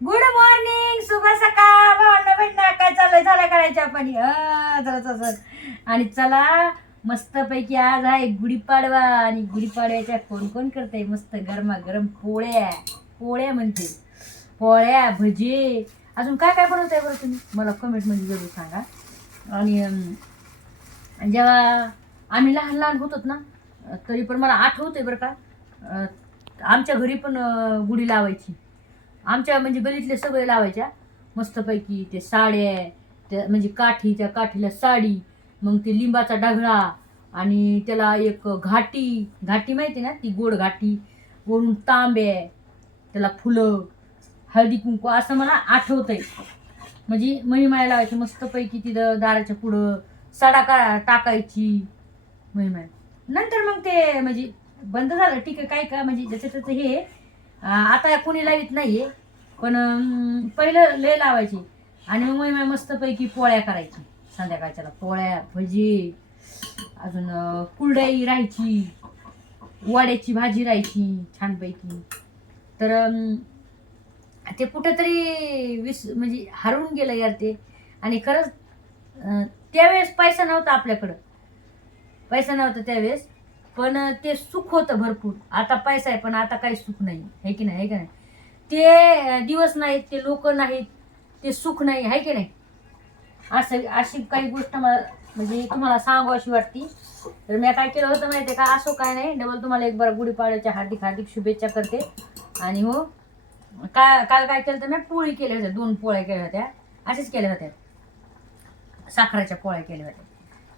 Good morning शुभ सकाळ. भावना भेटणार काय चाललंय. झाल्या करायच्या आपण जरा तसं आणि चला मस्त पैकी आज आहे गुढीपाडवा. आणि गुढीपाडव्याच्या कोण कोण करते मस्त गरमागरम पोळ्या. पोळ्या म्हणते पोळ्या भजे. अजून काय काय बनवताय बरं तुम्ही? मला कमेंटमध्ये जरूर सांगा. आणि जेव्हा आम्ही लहान लहान होतो ना तरी पण मला आठवतंय बरं का आमच्या घरी पण गुढी लावायची. आमच्या म्हणजे गलीतले सगळे लावायच्या. मस्तपैकी ते साड्या त्या म्हणजे काठी त्या काठीला साडी मग ते लिंबाचा डगळा आणि त्याला एक घाटी. घाटी माहिती ना? ती गोड घाटी. वरून तांब्या त्याला फुलं हळदी कुंकू असं मला आठवतंय. म्हणजे महिमाया लावायची मस्तपैकी तिथं दाराच्या पुढं साडा का टाकायची महिमाया नंतर मग ते म्हणजे बंद झालं. ठीक आहे काय का म्हणजे ज्याचं त्याचं हे आता कोणी लावित नाहीये. पण पहिलं लय लावायची. आणि मग महिमा मस्तपैकी पोळ्या करायची. संध्याकाळच्याला पोळ्या भजी अजून अं, कुरडई राहायची. वड्याची भाजी राहायची छानपैकी. तर ते कुठंतरी विस म्हणजे हरवून गेलं यार ते. आणि खरंच त्यावेळेस पैसा नव्हता आपल्याकडं. पैसा नव्हता त्यावेळेस. पण ते सुख होतं भरपूर. आता पैसा आहे पण आता काही सुख नाही. आहे की नाही? आहे की नाही? ते दिवस नाहीत ते लोक नाहीत ते सुख नाही आहे की नाही? असं अशी काही गोष्ट मला म्हणजे तुम्हाला सांगू अशी वाटती. तर मी काय केलं होतं माहिती आहे का? असो काय नाही डबल तुम्हाला एक बार गुढीपाड्याच्या हार्दिक हार्दिक शुभेच्छा करते. आणि हो का काल काय केलं तर मी? पोळी केल्या होत्या दोन पोळ्या केल्या होत्या. असेच केल्या होत्या. साखराच्या पोळ्या केल्या होत्या.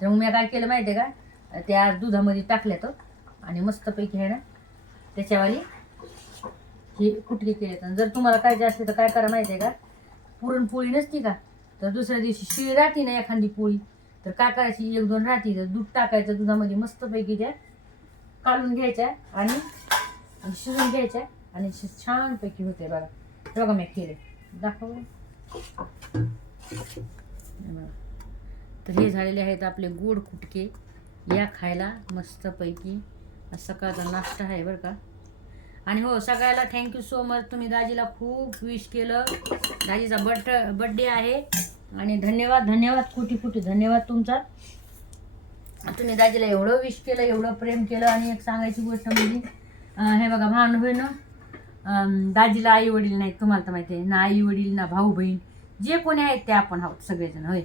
तर मग मी काय केलं माहिती आहे का? त्या दुधामध्ये टाकल्या तो आणि मस्तपैकी आहे ना त्याच्यावाली हे कुठली केली आणि जर तुम्हाला काय असली तर काय करा माहिती आहे का? पुरणपोळी नसती का? तर दुसऱ्या दिवशी शिळी राहते ना एखादी पोळी. तर काय करायची? एक दोन राहती. तर दूध टाकायचं दुधामध्ये मस्तपैकी त्या काढून घ्यायच्या आणि आणि शिजून घ्यायच्या आणि छानपैकी होते बघा. बघा मी केले. दाखव? तर हे झालेले आहेत आपले गोड कुटके. या खायला मस्तपैकी. सकाळचा नाश्ता आहे बरं का? आणि हो सगळ्याला थँक्यू सो मच तुम्ही दाजीला खूप विश केलं. दाजीचा बट बड्डे आहे. आणि धन्यवाद धन्यवाद कुठे कुठे धन्यवाद तुमचा. तुम्ही दाजीला एवढं विश केलं एवढं प्रेम केलं. आणि एक सांगायची गोष्ट म्हणजे हे बघा भान बहिणं दाजीला आई वडील नाहीत. तुम्हाला तर माहिती आहे ना आई वडील ना भाऊ बहीण जे कोणी आहेत ते आपण आहोत सगळेजण होय.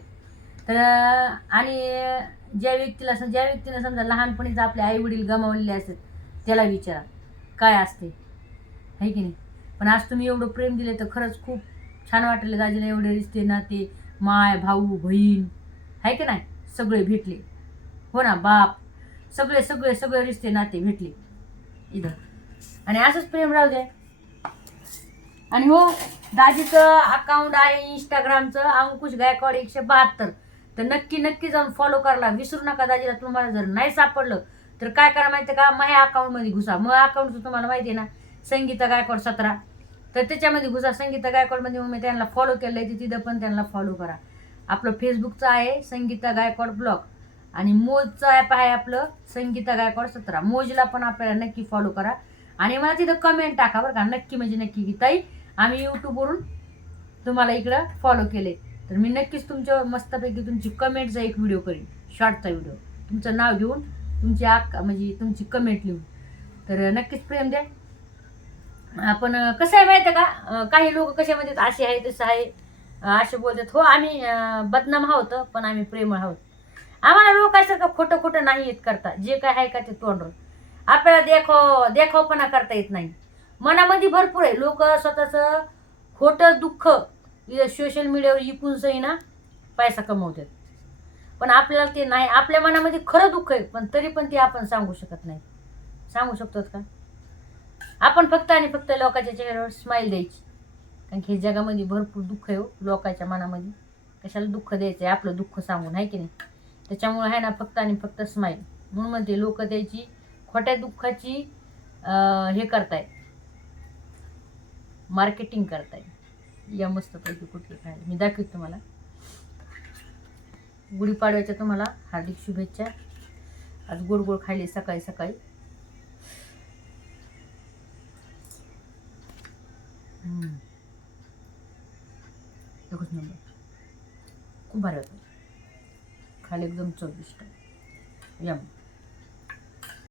तर आणि ज्या व्यक्तीला ज्या व्यक्तीनं समजा लहानपणीच आपले आई वडील गमावलेले असतात त्याला विचारा. काय असते? आहे की नाही? पण आज तुम्ही एवढं प्रेम दिले तर खरंच खूप छान वाटलं दाजीला एवढे रिश्ते नाते माय भाऊ बहीण आहे की नाही? सगळे भेटले. हो ना बाप. सगळे सगळे सगळे रिश्ते नाते भेटले इथं. आणि असंच प्रेम राहू दे. आणि हो दाजीचं अकाउंट आहे इंस्टाग्रामचं अंकुश गायकवाड एकशे बहात्तर. तर नक्की नक्की जाऊन फॉलो करायला विसरू नका दाजीला. तुम्हाला जर नाही सापडलं तर काय करा माहिती आहे का माझ्या अकाउंटमध्ये घुसा. मग अकाउंटचं तुम्हाला माहिती आहे ना संगीता गायकवाड सतरा. तर त्याच्यामध्ये घुसा. संगीता गायकवाडमध्ये मग मी त्यांना फॉलो केलं आहे तिथं पण त्यांना फॉलो करा. आपलं फेसबुकचं आहे संगीता गायकवाड ब्लॉग आणि मोजचं ॲप आहे आपलं संगीता गायकवाड सतरा. मोजला पण आपल्याला नक्की फॉलो करा. आणि मला तिथं कमेंट टाका बरं का. नक्की म्हणजे नक्की की ताई आम्ही यूट्यूबवरून तुम्हाला इकडं फॉलो केले तर मी नक्कीच तुमच्या मस्तपैकी तुमची कमेंटचा एक व्हिडिओ करीन. शॉर्टचा व्हिडिओ तुमचं नाव घेऊन तुमची आक म्हणजे तुमची कमेंट लिहून. तर नक्कीच प्रेम द्या. आपण कसं आहे माहिती आहे का काही लोक कसे म्हणतात असे आहे तसं आहे. असे बोलतात. हो आम्ही बदनाम आहोत पण आम्ही प्रेम आहोत. आम्हाला लोकांसारखं खोटं खोटं नाही येत करता. जे काय आहे का ते तोंड. आपल्याला देखो देखावपणा करता येत नाही. मनामध्ये भरपूर आहे. लोक स्वतःचं खोटं दुःख सोशल मीडियावर इकून सही ना पैसा कमवतात. पण आपल्याला ते नाही. आपल्या मनामध्ये खरं दुःख आहे पण तरी पण ते आपण सांगू शकत नाही. सांगू शकतो का? आपण फक्त आणि फक्त लोकांच्या चेहऱ्यावर स्माईल द्यायची. कारण की हे जगामध्ये भरपूर दुःख आहे हो लोकांच्या मनामध्ये. कशाला दुःख द्यायचं आहे? आपलं दुःख सांगून आहे की नाही? त्याच्यामुळं आहे ना फक्त आणि फक्त स्माईल म्हणून म्हणते लोक त्याची खोट्या दुःखाची हे करताय मार्केटिंग करताय या मस्तपैकी कुठली खायला मी दाखवते तुम्हाला. गुढीपाडव्याच्या तुम्हाला हार्दिक शुभेच्छा. आज गोड गोड खायले सकाळी सकाळी. एकच नंबर. खूप भारी होतं खाली एकदम चविष्ट. यम.